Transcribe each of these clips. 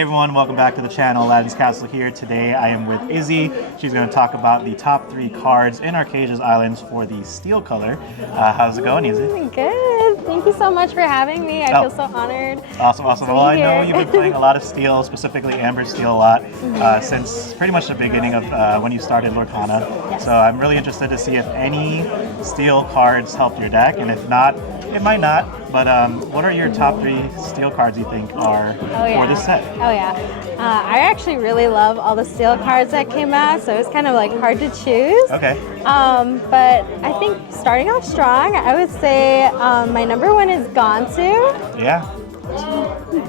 Hey everyone, welcome back to the channel. AladdinsCastle here. Today I am with Izzy. She's going to talk about the top 3 cards in Archaiza's's Islands for the steel color. How's it going, Izzy? Good. Thank you so much for having me. I feel so honored. Awesome. Well, I know you've been playing a lot of steel, specifically Amber Steel a lot, since pretty much the beginning of when you started Lorcana. Yes. So I'm really interested to see if any steel cards helped your deck, and if not, it might not. But what are your top 3 steel cards you think are for this set? Oh yeah. I actually really love all the steel cards that came out, so it's kind of like hard to choose. Okay. But I think starting off strong, I would say my number 1 is Gantu. Yeah.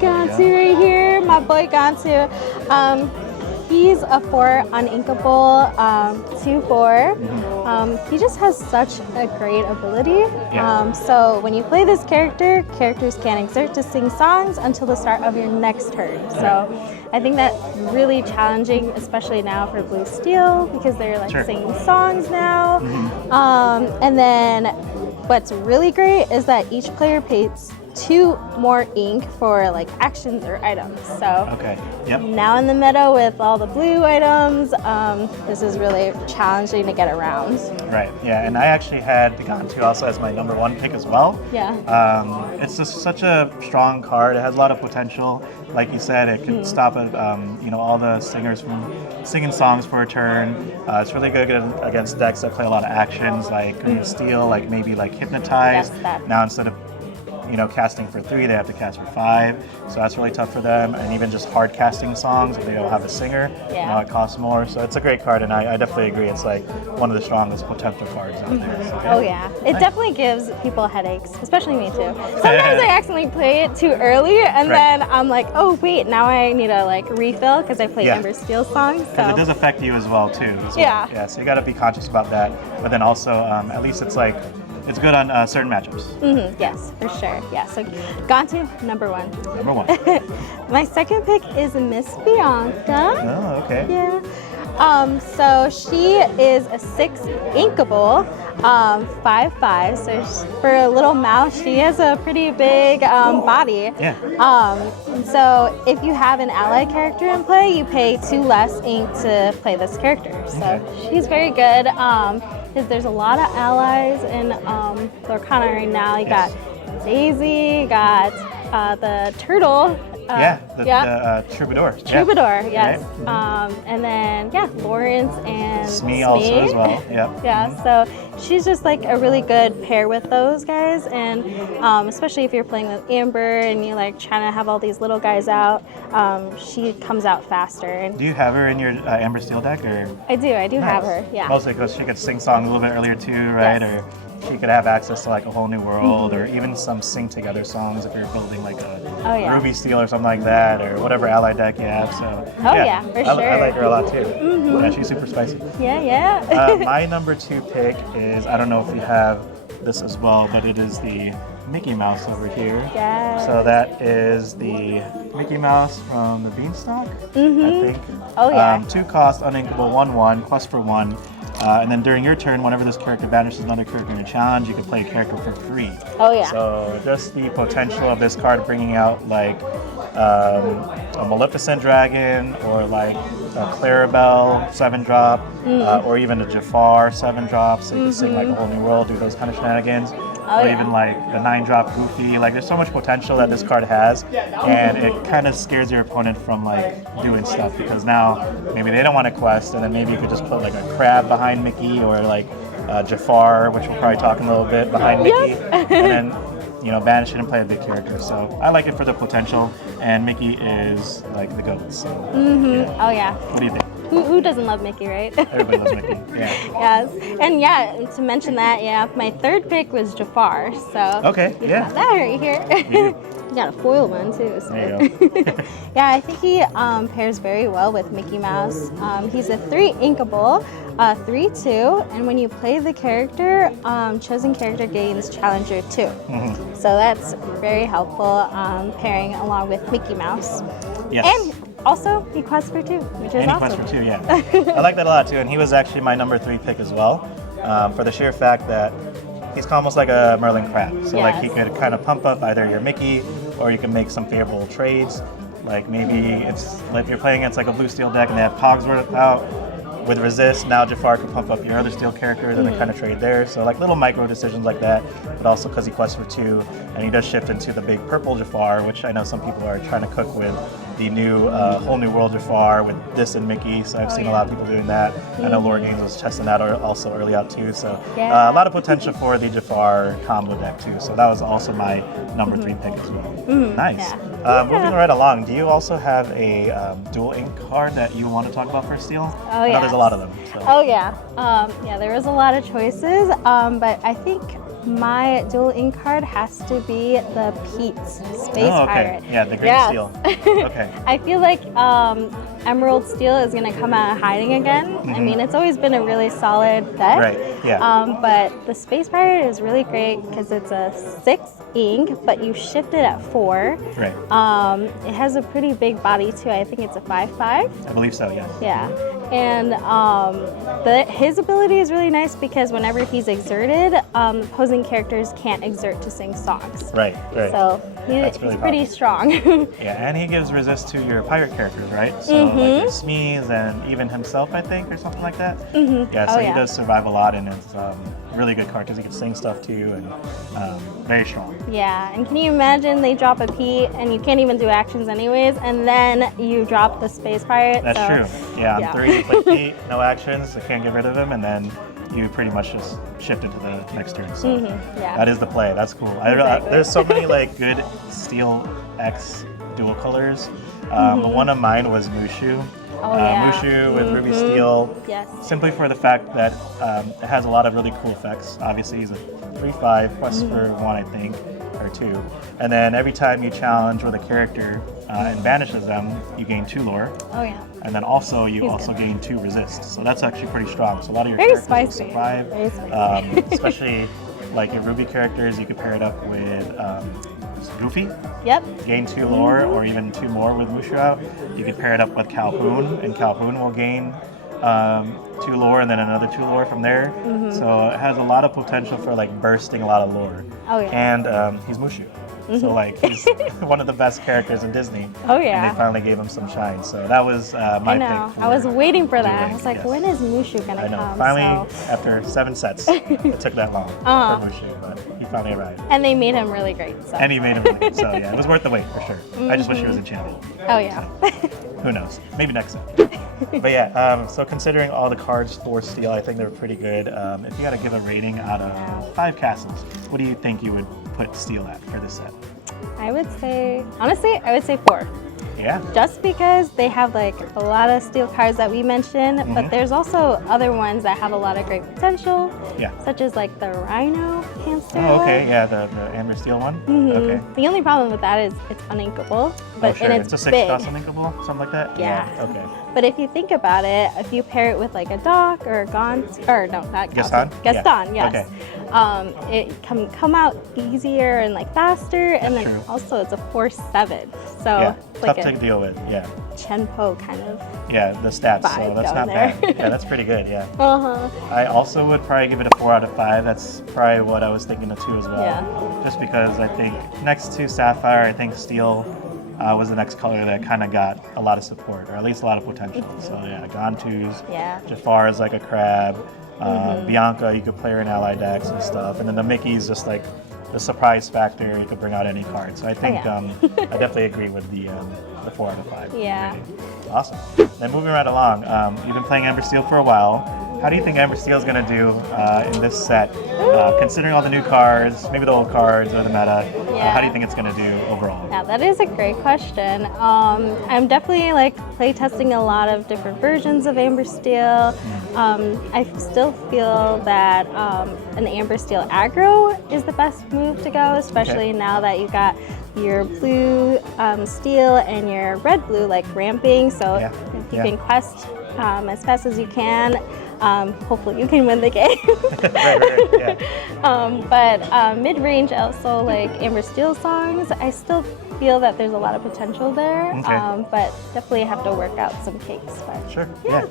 Gantu right here, my boy Gantu. He's a 4 uninkable, 2/4. He just has such a great ability. Yeah. So when you play this character, characters can exert to sing songs until the start of your next turn. So I think that's really challenging, especially now for Blue Steel, because they're like singing songs now. And then what's really great is that each player pays 2 more ink for like actions or items. So now in the meta with all the blue items, this is really challenging to get around. Right, yeah, and I actually had the Gantu also as my number 1 pick as well. Yeah. It's just such a strong card. It has a lot of potential. Like you said, it can stop all the singers from singing songs for a turn. It's really good against decks that play a lot of actions, like Steel, like maybe like Hypnotize. Now instead of casting for 3, they have to cast for 5, so that's really tough for them. And even just hard casting songs, if they don't have a singer, it costs more. So it's a great card, and I definitely agree. It's like one of the strongest potential cards out there. So, oh yeah, it definitely gives people headaches, especially me too. Sometimes I accidentally play it too early, and then I'm like, oh wait, now I need to like refill because I play Amber Steel songs. So it does affect you as well too. Yeah. So you got to be conscious about that. But then also, at least it's like, it's good on certain matchups. Yes, for sure. Yeah, so Gantu, number 1. Number 1. My second pick is Miss Bianca. Oh, okay. Yeah. So she is a 6 inkable, 5/5. So for a little mouse, she has a pretty big body. Yeah. So if you have an ally character in play, you pay 2 less ink to play this character. So she's very good. Because there's a lot of allies in Lorcana right now. You got Daisy, you got the turtle. The Troubadour. Troubadour, yes. And then, Lawrence and Smee also as well. So she's just like a really good pair with those guys. And especially if you're playing with Amber and you like trying to have all these little guys out, she comes out faster. And do you have her in your Amber Steel deck? Or? I do have her, yeah. Mostly because she could sing songs a little bit earlier too, right? Yes. Or she could have access to like a whole new world, or even some sing together songs if you're building like a Ruby Steel or something like that, or whatever ally deck you have. So for sure. I like her a lot too. Yeah, she's super spicy. My number 2 pick is, I don't know if you have this as well, but it is the Mickey Mouse over here. Yes. So that is the Mickey Mouse from the Beanstalk, I think. 2 cost, uninkable, 1/1, quest for 1. And then during your turn, whenever this character banishes another character in your challenge, you can play a character for 3. So just the potential of this card bringing out like a Maleficent Dragon, or like a Clarabelle 7-drop, or even a Jafar 7-drop, so you can sing like a whole new world, do those kind of shenanigans. Or even like a 9-drop Goofy. Like there's so much potential that this card has, and it kind of scares your opponent from like doing stuff, because now maybe they don't want to quest, and then maybe you could just put like a crab behind Mickey, or like Jafar, which we'll probably talk in a little bit, behind Mickey, and then banish it and play a big character. So I like it for the potential, and Mickey is like the GOAT. So what do you think? Who doesn't love Mickey, right? Everybody loves Mickey. Yes, and to mention that, my third pick was Jafar. So we have that right here. You got a foil one too. So. There you go. I think he pairs very well with Mickey Mouse. He's a 3 inkable, 3/2, and when you play the character, chosen character gains Challenger 2. So that's very helpful pairing along with Mickey Mouse. Yes. And also, he quests for 2, which is awesome. Quest for 2, I like that a lot too, and he was actually my number 3 pick as well, for the sheer fact that he's almost like a Merlin Crab. So like he could kind of pump up either your Mickey, or you can make some favorable trades. Like maybe it's like you're playing against like a blue steel deck and they have Cogsworth out with resist. Now Jafar could pump up your other steel characters and then kind of trade there. So like little micro decisions like that. But also because he quests for 2 and he does shift into the big purple Jafar, which I know some people are trying to cook with the new whole new world Jafar with this and Mickey. So I've seen a lot of people doing that. I know Lore Games was testing that also early out too. So a lot of potential for the Jafar combo deck too. So that was also my number 3 pick as well. Nice. Moving right along, do you also have a dual ink card that you want to talk about for Steel? Oh yeah. There's a lot of them. So. Oh yeah. Yeah, there was a lot of choices, but I think my dual ink card has to be the Pete Space Pirate. Yeah, the Green Steel. Okay. I feel like Emerald Steel is going to come out of hiding again. I mean, it's always been a really solid deck. Right, yeah. But the Space Pirate is really great because it's a 6 ink, but you shift it at 4. Right. It has a pretty big body too. I think it's a 5/5. I believe so, yes. Yeah. And his ability is really nice because whenever he's exerted, opposing characters can't exert to sing songs. Right, right. So he's pretty strong. Yeah, and he gives resist to your pirate characters, right? So like his Smees and even himself, I think, or something like that. Yeah, so he does survive a lot, and it's a really good card because he can sing stuff too, and very strong. Yeah, and can you imagine they drop a P and you can't even do actions anyways, and then you drop the Space Pirate? That's true. Yeah, on 3 you play P, no actions, I can't get rid of him, and then you pretty much just shift into the next turn. So that is the play. That's cool. Exactly. There's so many like good Steel X dual colors. But one of mine was Mushu. Mushu with Ruby Steel. Yes. Simply for the fact that it has a lot of really cool effects. Obviously, he's a 3/5 quest for 1, I think, or 2. And then every time you challenge with a character and banishes them, you gain 2 lore. Oh yeah. And then also you gain 2 resist. So that's actually pretty strong. So a lot of your characters will survive. Very spicy. Especially like your Ruby characters, you could pair it up with Goofy. Yep. Gain 2 lore or even 2 more with Mushu out. You could pair it up with Calhoun, and Calhoun will gain 2 lore and then another 2 lore from there. So it has a lot of potential for like bursting a lot of lore. Oh yeah. And he's Mushu. So like he's one of the best characters in Disney. Oh yeah. And they finally gave him some shine. So that was my pick. I was waiting for that. I was like, when is Mushu gonna come? Finally, after 7 sets, it took that long for Mushu, but he finally arrived. And they made him really great. So. And he made him really good. So yeah, it was worth the wait for sure. I just wish he was enchanted. Oh yeah. So, who knows? Maybe next set. But yeah, so considering all the cards for Steel, I think they're pretty good. If you got to give a rating out of 5 castles, what do you think you would put Steel at for this set? I would say, honestly, I would say 4. Yeah. Just because they have like a lot of Steel cards that we mentioned, but there's also other ones that have a lot of great potential. Yeah. Such as like the Rhino hamster. Oh, okay. Yeah, the Amber Steel one. Okay. The only problem with that is it's uninkable. But and it's a 6-cost uninkable, something like that. Yeah. Okay. But if you think about it, if you pair it with like a Doc or a Gaunt, or no, not Gaston. Gaston, yes. Okay. It can come out easier and like faster, and then also it's a 4/7, so it's like tough to deal with. Yeah. Chenpo kind of. Yeah, the stats. So that's not there. bad. Yeah, that's pretty good. Yeah. I also would probably give it a 4 out of 5. That's probably what I was thinking of too as well. Yeah. Just because I think next to Sapphire, I think Steel was the next color that kind of got a lot of support, or at least a lot of potential. So yeah, Gantus, Jafar is like a crab, Bianca, you could play her in ally decks and stuff, and then the Mickey's just like the surprise factor, you could bring out any card. So I think I definitely agree with the 4 out of 5. Yeah. Rating. Awesome. Then moving right along, you've been playing Amber Steel for a while. How do you think Amber Steel is going to do in this set, considering all the new cards, maybe the old cards or the meta? How do you think it's going to do overall? Yeah, that is a great question. I'm definitely like play testing a lot of different versions of Amber Steel. I still feel that an Amber Steel aggro is the best move to go, especially now that you got your blue steel and your red blue like ramping. So if you can quest as fast as you can. Hopefully you can win the game. But mid-range also like Amber Steel songs, I still feel that there's a lot of potential there, but definitely have to work out some kinks. But sure, yeah.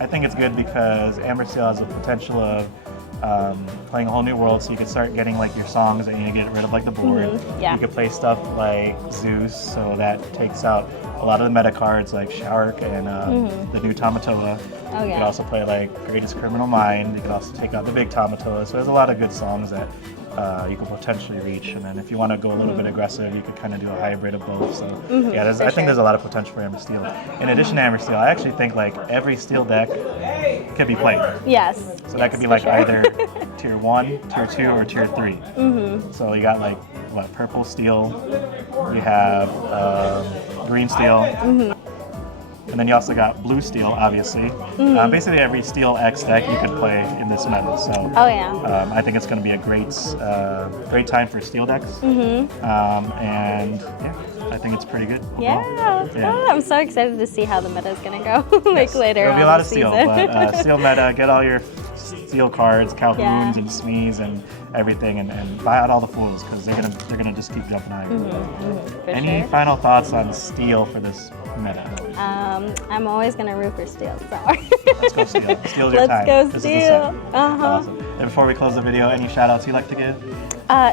I think it's good because Amber Steel has the potential of playing a whole new world, so you could start getting like your songs and you get rid of like the board. Yeah. You could play stuff like Zeus, so that takes out a lot of the meta cards like Shark and the new Tamatoa. Oh, You yeah. could also play like Greatest Criminal Mind. You could also take out the big Tamatoa. So there's a lot of good songs that you could potentially reach. And then if you want to go a little bit aggressive, you could kind of do a hybrid of both. So yeah, I think there's a lot of potential for Amber Steel. In addition to Amber Steel, I actually think like every Steel deck could be played. Yes. So that could be like either tier 1, tier 2, or tier 3. So you got like what, purple Steel, you have green Steel. And then you also got blue Steel, obviously. Basically every Steel X deck you could play in this meta. So Oh, yeah. I think it's going to be a great time for Steel decks. And yeah, I think it's pretty good. Yeah. Oh, I'm so excited to see how the meta is going to go like later There'll be a on lot the of Steel, season. but Steel meta, get all your Steel cards, Calhoun's and Smees and everything, and buy out all the fools because they're gonna just keep jumping higher. For Any sure. final thoughts on Steel for this meta? I'm always going to root for Steel, so. Let's go Steel. Steel's your time. Let's go This is the Steel. set. Awesome. And before we close the video, any shout outs you'd like to give?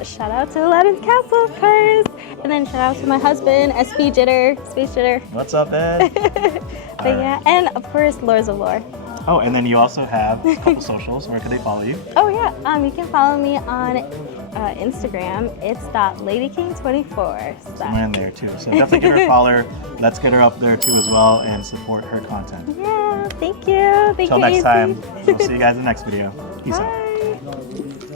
Shout out to AladdinsCastle, of course. And then shout out to my husband, SB Jitter, Space Jitter. What's up, Ed? But yeah, and of course, Lords of Lore. Oh, and then you also have a couple socials. Where can they follow you? Oh yeah, you can follow me on Instagram. It's .ladyking24. So. Somewhere in there too. So definitely give her a follow. Let's get her up there too as well and support her content. Yeah, thank you. Thank Until you, next Izzy. time, we'll see you guys in the next video. Peace out. Bye.